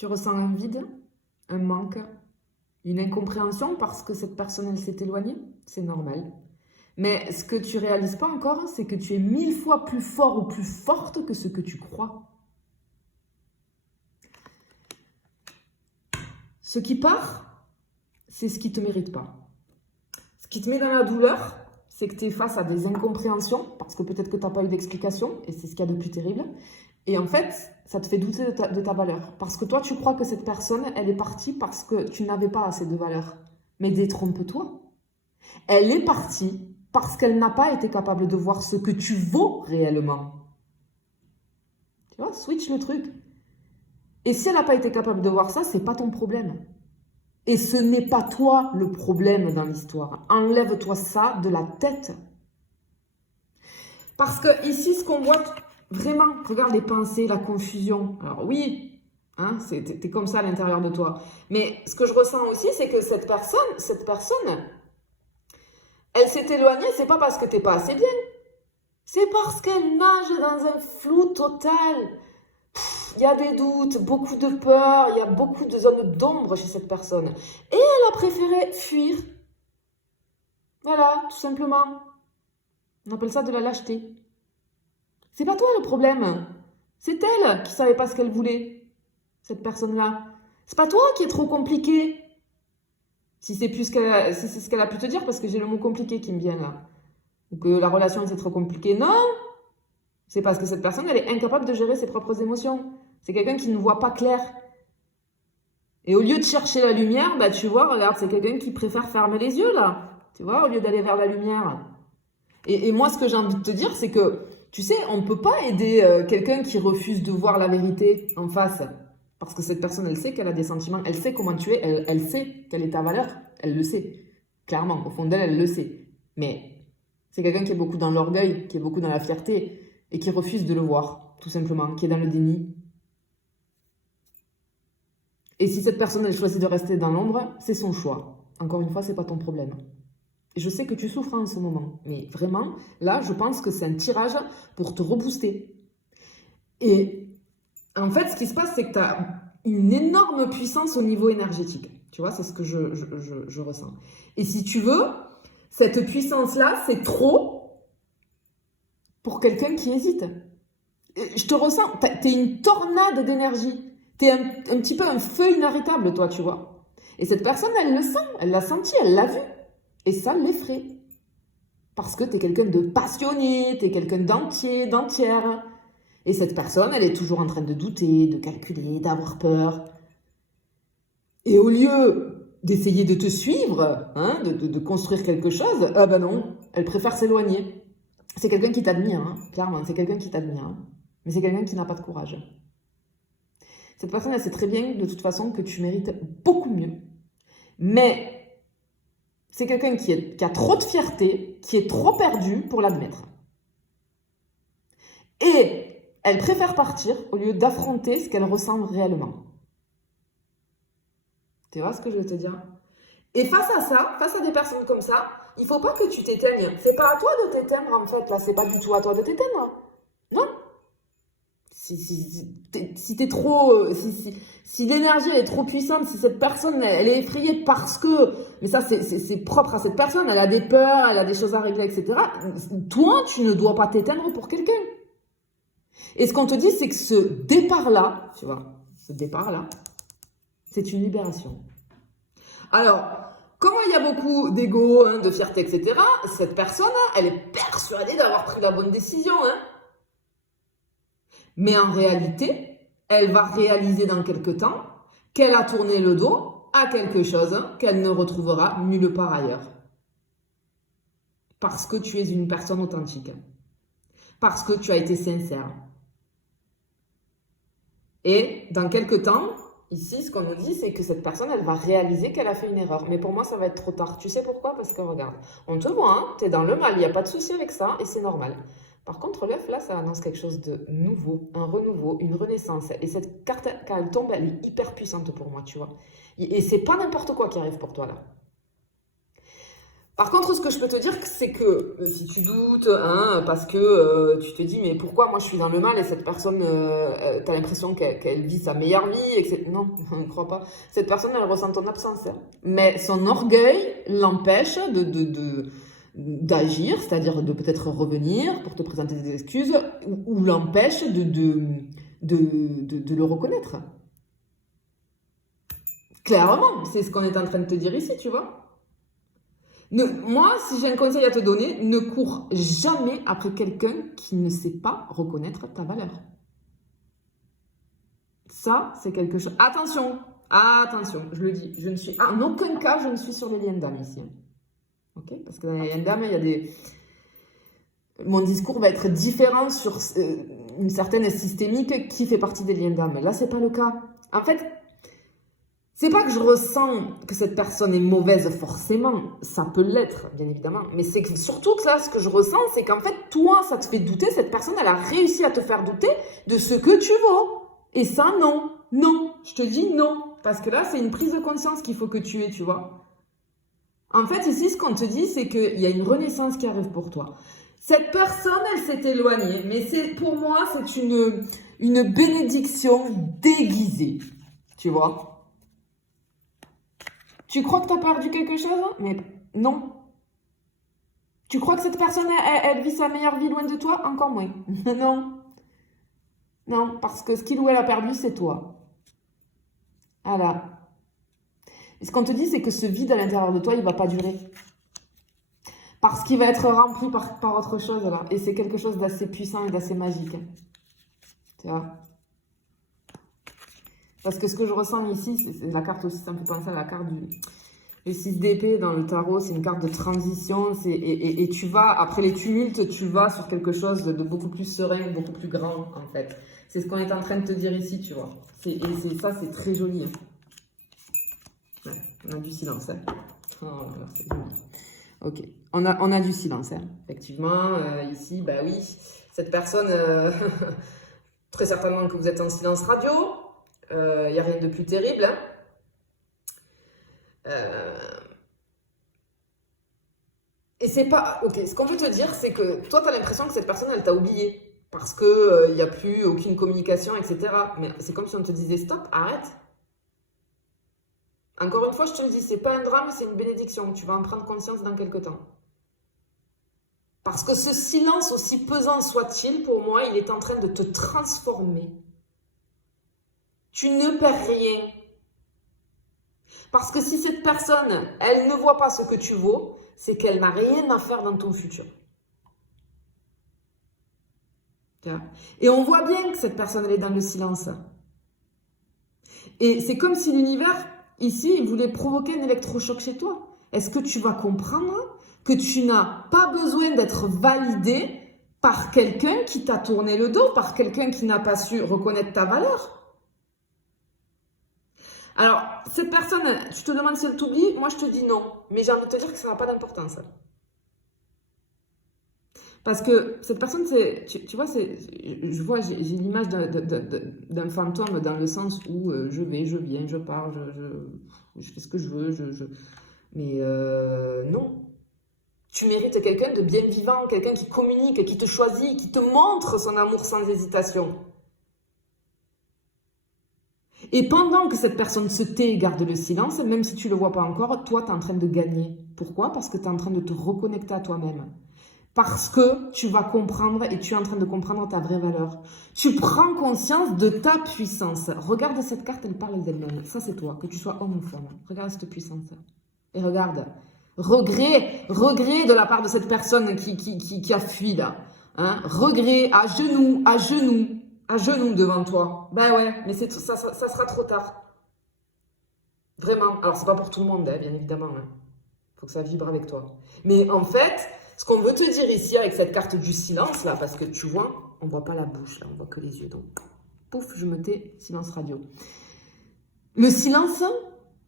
Tu ressens un vide, un manque, une incompréhension parce que cette personne, elle s'est éloignée. C'est normal. Mais ce que tu réalises pas encore, c'est que tu es 1000 fois plus fort ou plus forte que ce que tu crois. Ce qui part, c'est ce qui te mérite pas. Ce qui te met dans la douleur, c'est que tu es face à des incompréhensions, parce que peut-être que tu n'as pas eu d'explication, et c'est ce qu'il y a de plus terrible. Et en fait, ça te fait douter de ta valeur. Parce que toi, tu crois que cette personne, elle est partie parce que tu n'avais pas assez de valeur. Mais détrompe-toi. Elle est partie parce qu'elle n'a pas été capable de voir ce que tu vaux réellement. Tu vois, switch le truc. Et si elle n'a pas été capable de voir ça, c'est pas ton problème. Et ce n'est pas toi le problème dans l'histoire. Enlève-toi ça de la tête. Parce que ici, ce qu'on voit vraiment, regarde les pensées, la confusion. Alors oui, hein, t'es comme ça à l'intérieur de toi. Mais ce que je ressens aussi, c'est que cette personne, elle s'est éloignée, c'est pas parce que t'es pas assez bien. C'est parce qu'elle nage dans un flou total. Il y a des doutes, beaucoup de peur, il y a beaucoup de zones d'ombre chez cette personne. Et elle a préféré fuir. Voilà, tout simplement. On appelle ça de la lâcheté. C'est pas toi le problème. C'est elle qui savait pas ce qu'elle voulait, cette personne-là. C'est pas toi qui est trop compliqué. Si c'est plus si c'est ce qu'elle a pu te dire, parce que j'ai le mot compliqué qui me vient là. Ou que la relation c'est trop compliqué. Non, c'est parce que cette personne, elle est incapable de gérer ses propres émotions. C'est quelqu'un qui ne voit pas clair. Et au lieu de chercher la lumière, bah tu vois, regarde, c'est quelqu'un qui préfère fermer les yeux là. Tu vois, au lieu d'aller vers la lumière. Et moi, ce que j'ai envie de te dire, c'est que, tu sais, on ne peut pas aider quelqu'un qui refuse de voir la vérité en face. Parce que cette personne, elle sait qu'elle a des sentiments, elle sait comment tu es, elle sait quelle est ta valeur, elle le sait. Clairement, au fond d'elle, elle le sait. Mais c'est quelqu'un qui est beaucoup dans l'orgueil, qui est beaucoup dans la fierté, et qui refuse de le voir, tout simplement, qui est dans le déni. Et si cette personne, elle choisit de rester dans l'ombre, c'est son choix. Encore une fois, c'est pas ton problème. Et je sais que tu souffres en ce moment, mais vraiment, là, je pense que c'est un tirage pour te rebooster. Et en fait, ce qui se passe, c'est que tu as une énorme puissance au niveau énergétique. Tu vois, c'est ce que je ressens. Et si tu veux, cette puissance-là, c'est trop pour quelqu'un qui hésite. Je te ressens, t'es une tornade d'énergie. T'es un petit peu un feu inarrêtable, toi, tu vois. Et cette personne, elle le sent, elle l'a senti, elle l'a vu. Et ça l'effraie. Parce que tu es quelqu'un de passionné, tu es quelqu'un d'entier, d'entière. Et cette personne, elle est toujours en train de douter, de calculer, d'avoir peur. Et au lieu d'essayer de te suivre, hein, de construire quelque chose, ah ben non, elle préfère s'éloigner. C'est quelqu'un qui t'admire, hein, clairement, c'est quelqu'un qui t'admire. Hein, mais c'est quelqu'un qui n'a pas de courage. Cette personne, elle sait très bien, de toute façon, que tu mérites beaucoup mieux. Mais c'est quelqu'un qui a trop de fierté, qui est trop perdu pour l'admettre. Et elle préfère partir au lieu d'affronter ce qu'elle ressent réellement. Tu vois ce que je veux te dire? Et face à ça, face à des personnes comme ça, il ne faut pas que tu t'éteignes. C'est pas à toi de t'éteindre en fait, là, c'est pas du tout à toi de t'éteindre. Non. Si t'es trop, si l'énergie elle est trop puissante, si cette personne elle est effrayée parce que, mais ça c'est propre à cette personne, elle a des peurs, elle a des choses à régler, etc. Toi, tu ne dois pas t'éteindre pour quelqu'un. Et ce qu'on te dit, c'est que ce départ-là, tu vois, ce départ-là, c'est une libération. Alors, comme il y a beaucoup d'ego, hein, de fierté, etc., cette personne, elle est persuadée d'avoir pris la bonne décision, hein. Mais en réalité, elle va réaliser dans quelque temps qu'elle a tourné le dos à quelque chose qu'elle ne retrouvera nulle part ailleurs. Parce que tu es une personne authentique. Parce que tu as été sincère. Et dans quelque temps, ici, ce qu'on nous dit, c'est que cette personne, elle va réaliser qu'elle a fait une erreur. Mais pour moi, ça va être trop tard. Tu sais pourquoi? Parce que regarde, on te voit, hein, tu es dans le mal, il n'y a pas de souci avec ça et c'est normal. Par contre, l'œuf, là, ça annonce quelque chose de nouveau, un renouveau, une renaissance. Et cette carte, quand elle tombe, elle est hyper puissante pour moi, tu vois. Et c'est pas n'importe quoi qui arrive pour toi, là. Par contre, ce que je peux te dire, c'est que si tu doutes, hein, parce que tu te dis, mais pourquoi moi je suis dans le mal et cette personne, t'as l'impression qu'elle vit sa meilleure vie, etc. Non, je ne crois pas. Cette personne, elle ressent ton absence. Hein. Mais son orgueil l'empêche d'agir, c'est-à-dire de peut-être revenir pour te présenter des excuses, ou l'empêche de le reconnaître. Clairement, c'est ce qu'on est en train de te dire ici, tu vois. Moi, si j'ai un conseil à te donner, ne cours jamais après quelqu'un qui ne sait pas reconnaître ta valeur. Ça, c'est quelque chose... Attention, je le dis, je ne suis... en aucun cas, je ne suis sur le lien d'âme ici. Ok? Parce que dans les liens d'âme, il y a des... Mon discours va être différent sur une certaine systémique qui fait partie des liens d'âme. Là, c'est pas le cas. En fait... C'est pas que je ressens que cette personne est mauvaise forcément, ça peut l'être, bien évidemment. Mais c'est que surtout que là, ce que je ressens, c'est qu'en fait, toi, ça te fait douter, cette personne, elle a réussi à te faire douter de ce que tu vaux. Et ça, non. Non. Je te dis non. Parce que là, c'est une prise de conscience qu'il faut que tu aies, tu vois. En fait, ici, ce qu'on te dit, c'est qu'il y a une renaissance qui arrive pour toi. Cette personne, elle s'est éloignée. Mais pour moi, c'est une bénédiction déguisée. Tu vois. Tu crois que tu as perdu quelque chose? Mais non. Tu crois que cette personne, elle vit sa meilleure vie loin de toi? Encore moins. Non. Non, parce que ce qu'il ou elle a perdu, c'est toi. Voilà. Et ce qu'on te dit, c'est que ce vide à l'intérieur de toi, il ne va pas durer. Parce qu'il va être rempli par autre chose, là. Et c'est quelque chose d'assez puissant et d'assez magique. Tu vois? Parce que ce que je ressens ici, c'est la carte aussi, ça me fait penser à la carte le 6 d'épée dans le tarot, c'est une carte de transition. Et tu vas, après les tumultes, tu vas sur quelque chose de beaucoup plus serein, beaucoup plus grand, en fait. C'est ce qu'on est en train de te dire ici, tu vois. Ça, c'est très joli. Hein. Ouais, on a du silence. Hein. Oh, c'est joli. Ok, on a du silence, hein. Effectivement. Ici, bah oui, cette personne, très certainement que vous êtes en silence radio. Il n'y a rien de plus terrible. Hein. Et c'est pas... Ok, ce qu'on veut te dire, c'est que toi, tu as l'impression que cette personne, elle t'a oublié. Parce qu'il n'y a plus aucune communication, etc. Mais c'est comme si on te disait, stop, arrête. Encore une fois, je te le dis, c'est pas un drame, c'est une bénédiction. Tu vas en prendre conscience dans quelques temps. Parce que ce silence, aussi pesant soit-il, pour moi, il est en train de te transformer. Tu ne perds rien. Parce que si cette personne, elle ne voit pas ce que tu vaux, c'est qu'elle n'a rien à faire dans ton futur. Et on voit bien que cette personne, elle est dans le silence. Et c'est comme si l'univers, ici, il voulait provoquer un électrochoc chez toi. Est-ce que tu vas comprendre que tu n'as pas besoin d'être validé par quelqu'un qui t'a tourné le dos, par quelqu'un qui n'a pas su reconnaître ta valeur? Alors, cette personne, tu te demandes si elle t'oublie, moi je te dis non. Mais j'ai envie de te dire que ça n'a pas d'importance. Parce que cette personne, tu vois, j'ai l'image d'un fantôme dans le sens où je vais, je viens, je pars, je fais ce que je veux, mais non. Tu mérites quelqu'un de bien vivant, quelqu'un qui communique, qui te choisit, qui te montre son amour sans hésitation. Et pendant que cette personne se tait et garde le silence, même si tu ne le vois pas encore, toi, tu es en train de gagner. Pourquoi? Parce que tu es en train de te reconnecter à toi-même. Parce que tu vas comprendre et tu es en train de comprendre ta vraie valeur. Tu prends conscience de ta puissance. Regarde cette carte, elle parle d'elle-même. Ça, c'est toi, que tu sois homme ou femme. Regarde cette puissance. Et regarde, regret de la part de cette personne qui a fui là. Hein? Regret, à genoux devant toi. Ben ouais, mais ça sera trop tard. Vraiment. Alors, c'est pas pour tout le monde, hein, bien évidemment. Hein. Faut que ça vibre avec toi. Mais en fait, ce qu'on veut te dire ici avec cette carte du silence, là, parce que tu vois, on voit pas la bouche, là, on voit que les yeux. Donc, pouf, je me tais, silence radio. Le silence,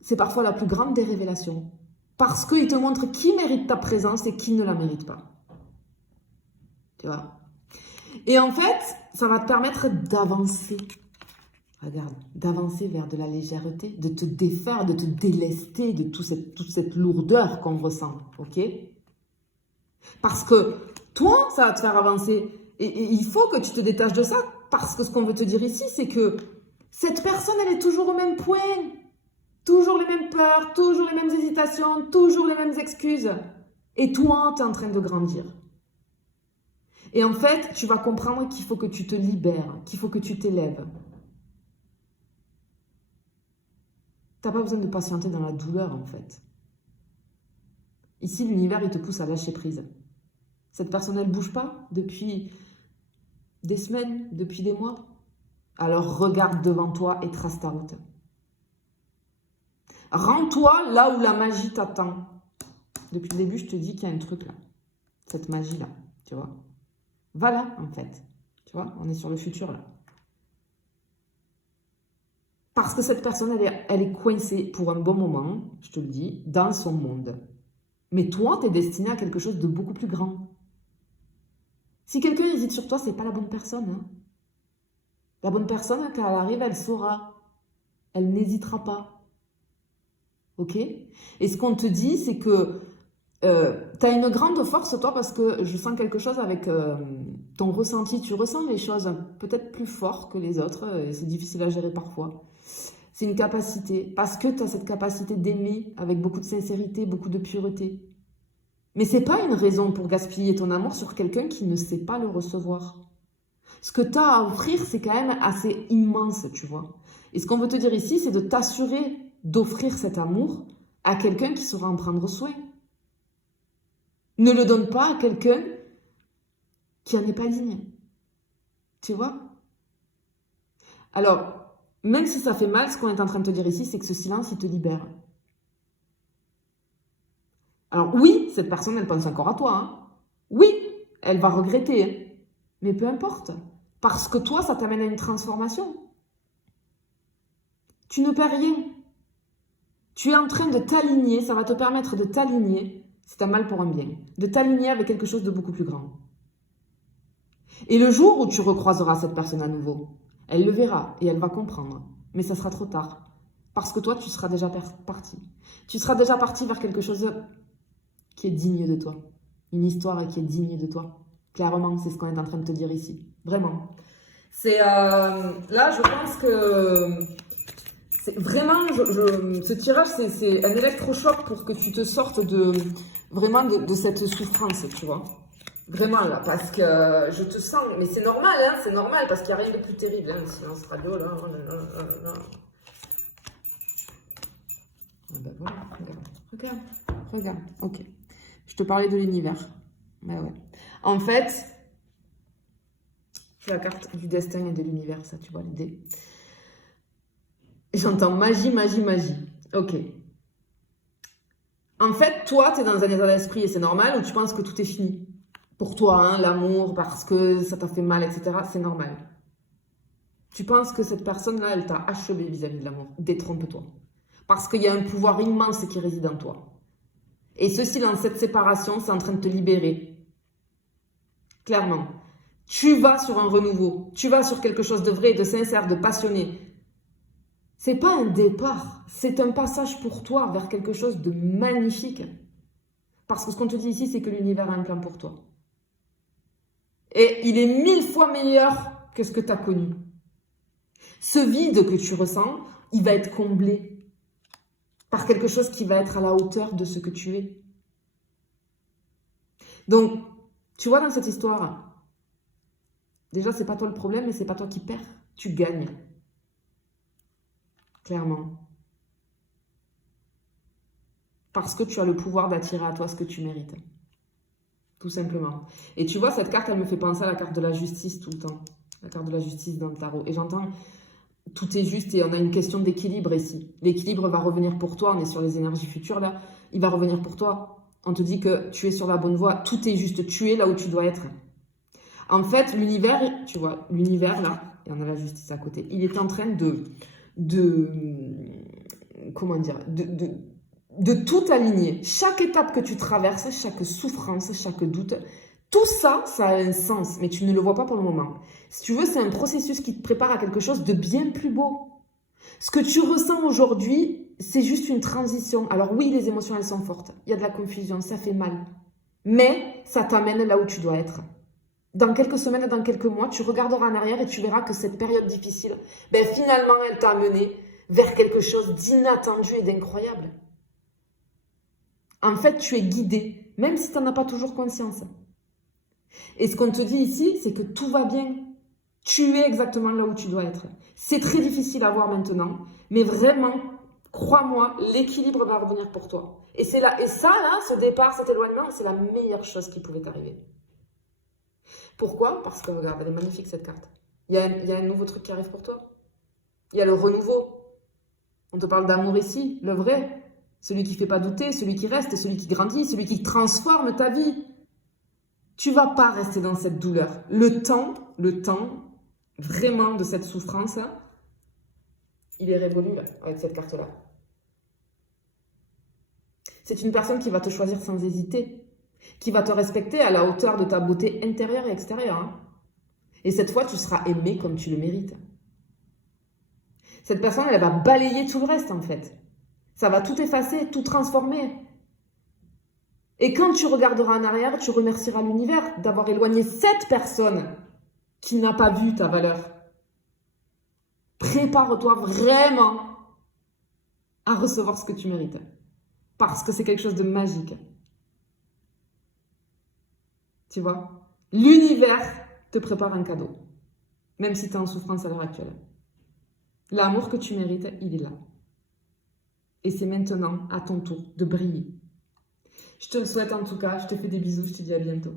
c'est parfois la plus grande des révélations. Parce qu'il te montre qui mérite ta présence et qui ne la mérite pas. Tu vois? Et en fait, ça va te permettre d'avancer. regarde, d'avancer vers de la légèreté, de te défaire, de te délester de toute cette lourdeur qu'on ressent, ok? Parce que toi, ça va te faire avancer. Et il faut que tu te détaches de ça, parce que ce qu'on veut te dire ici, c'est que cette personne, elle est toujours au même point. Toujours les mêmes peurs, toujours les mêmes hésitations, toujours les mêmes excuses. Et toi, tu es en train de grandir. Et en fait, tu vas comprendre qu'il faut que tu te libères, qu'il faut que tu t'élèves. Tu n'as pas besoin de patienter dans la douleur, en fait. Ici, l'univers, il te pousse à lâcher prise. Cette personne, elle ne bouge pas depuis des semaines, depuis des mois. Alors regarde devant toi et trace ta route. Rends-toi là où la magie t'attend. Depuis le début, je te dis qu'il y a un truc là. Cette magie-là, tu vois. Va là, en fait. Tu vois, on est sur le futur là. Parce que cette personne, elle est coincée pour un bon moment, je te le dis, dans son monde. Mais toi, tu es destiné à quelque chose de beaucoup plus grand. Si quelqu'un hésite sur toi, c'est pas la bonne personne. Hein. La bonne personne, quand elle arrive, elle saura. Elle n'hésitera pas. Ok? Et ce qu'on te dit, c'est que tu as une grande force, toi, parce que je sens quelque chose avec ton ressenti. Tu ressens les choses peut-être plus fort que les autres. Et c'est difficile à gérer parfois. C'est une capacité. Parce que tu as cette capacité d'aimer avec beaucoup de sincérité, beaucoup de pureté. Mais c'est pas une raison pour gaspiller ton amour sur quelqu'un qui ne sait pas le recevoir. Ce que tu as à offrir, c'est quand même assez immense, tu vois. Et ce qu'on veut te dire ici, c'est de t'assurer d'offrir cet amour à quelqu'un qui saura en prendre soin. Ne le donne pas à quelqu'un qui n'en est pas digne. Tu vois? Alors, même si ça fait mal, ce qu'on est en train de te dire ici, c'est que ce silence, il te libère. Alors oui, cette personne, elle pense encore à toi. Hein. Oui, elle va regretter. Hein. Mais peu importe. Parce que toi, ça t'amène à une transformation. Tu ne perds rien. Tu es en train de t'aligner, ça va te permettre de t'aligner, c'est un mal pour un bien, de t'aligner avec quelque chose de beaucoup plus grand. Et le jour où tu recroiseras cette personne à nouveau, elle le verra et elle va comprendre. Mais ça sera trop tard. Parce que toi, tu seras déjà parti. Tu seras déjà parti vers quelque chose qui est digne de toi. Une histoire qui est digne de toi. Clairement, c'est ce qu'on est en train de te dire ici. Vraiment. C'est là, je pense que vraiment, ce tirage, c'est un électrochoc pour que tu te sortes vraiment de cette souffrance, tu vois. Vraiment, là, parce que je te sens, mais c'est normal, hein, c'est normal, parce qu'il n'y a rien de plus terrible, hein, le silence radio, là. Ah ben voilà, regarde, ok. Je te parlais de l'univers. Ben ouais. En fait, c'est la carte du destin et de l'univers, ça, tu vois l'idée. J'entends magie. Ok. En fait, toi, tu es dans un état d'esprit, et c'est normal, où tu penses que tout est fini. Pour toi, hein, l'amour, parce que ça t'a fait mal, etc., c'est normal. Tu penses que cette personne-là, elle t'a achevé vis-à-vis de l'amour. Détrompe-toi. Parce qu'il y a un pouvoir immense qui réside en toi. Et ce silence, cette séparation, c'est en train de te libérer. Clairement. Tu vas sur un renouveau. Tu vas sur quelque chose de vrai, de sincère, de passionné. C'est pas un départ. C'est un passage pour toi vers quelque chose de magnifique. Parce que ce qu'on te dit ici, c'est que l'univers a un plan pour toi. Et il est 1000 fois meilleur que ce que tu as connu. Ce vide que tu ressens, il va être comblé par quelque chose qui va être à la hauteur de ce que tu es. Donc, tu vois dans cette histoire, déjà, c'est pas toi le problème, mais c'est pas toi qui perds. Tu gagnes. Clairement. Parce que tu as le pouvoir d'attirer à toi ce que tu mérites. Tout simplement. Et tu vois, cette carte, elle me fait penser à la carte de la justice tout le temps. La carte de la justice dans le tarot. Et j'entends, tout est juste et on a une question d'équilibre ici. L'équilibre va revenir pour toi. On est sur les énergies futures là. Il va revenir pour toi. On te dit que tu es sur la bonne voie. Tout est juste. Tu es là où tu dois être. En fait, l'univers, tu vois, l'univers là, et on a la justice à côté, il est en train comment dire, de tout aligner. Chaque étape que tu traverses, chaque souffrance, chaque doute, Tout ça, ça a un sens, mais tu ne le vois pas pour le moment. Si tu veux, c'est un processus qui te prépare à quelque chose de bien plus beau. Ce que tu ressens aujourd'hui, c'est juste une transition. Alors oui, les émotions, elles sont fortes. Il y a de la confusion, ça fait mal. Mais ça t'amène là où tu dois être. Dans quelques semaines, dans quelques mois, tu regarderas en arrière et tu verras que cette période difficile, finalement, elle t'a amené vers quelque chose d'inattendu et d'incroyable. En fait, tu es guidé, même si tu n'en as pas toujours conscience. Et ce qu'on te dit ici, c'est que tout va bien. Tu es exactement là où tu dois être. C'est très difficile à voir maintenant, mais vraiment, crois-moi, l'équilibre va revenir pour toi. Et c'est là, et ça, là, ce départ, cet éloignement, c'est la meilleure chose qui pouvait t'arriver. Pourquoi? Parce que regarde, elle est magnifique cette carte. Il y a un nouveau truc qui arrive pour toi. Il y a le renouveau. On te parle d'amour ici, le vrai. Celui qui ne fait pas douter, celui qui reste, celui qui grandit, celui qui transforme ta vie. Tu ne vas pas rester dans cette douleur. Le temps, vraiment de cette souffrance, il est révolu là, avec cette carte-là. C'est une personne qui va te choisir sans hésiter, qui va te respecter à la hauteur de ta beauté intérieure et extérieure. Et cette fois, tu seras aimé comme tu le mérites. Cette personne, elle va balayer tout le reste en fait. Ça va tout effacer, tout transformer. Et quand tu regarderas en arrière, tu remercieras l'univers d'avoir éloigné cette personne qui n'a pas vu ta valeur. Prépare-toi vraiment à recevoir ce que tu mérites. Parce que c'est quelque chose de magique. Tu vois? L'univers te prépare un cadeau. Même si tu es en souffrance à l'heure actuelle. L'amour que tu mérites, il est là. Et c'est maintenant à ton tour de briller. Je te le souhaite en tout cas. Je te fais des bisous. Je te dis à bientôt.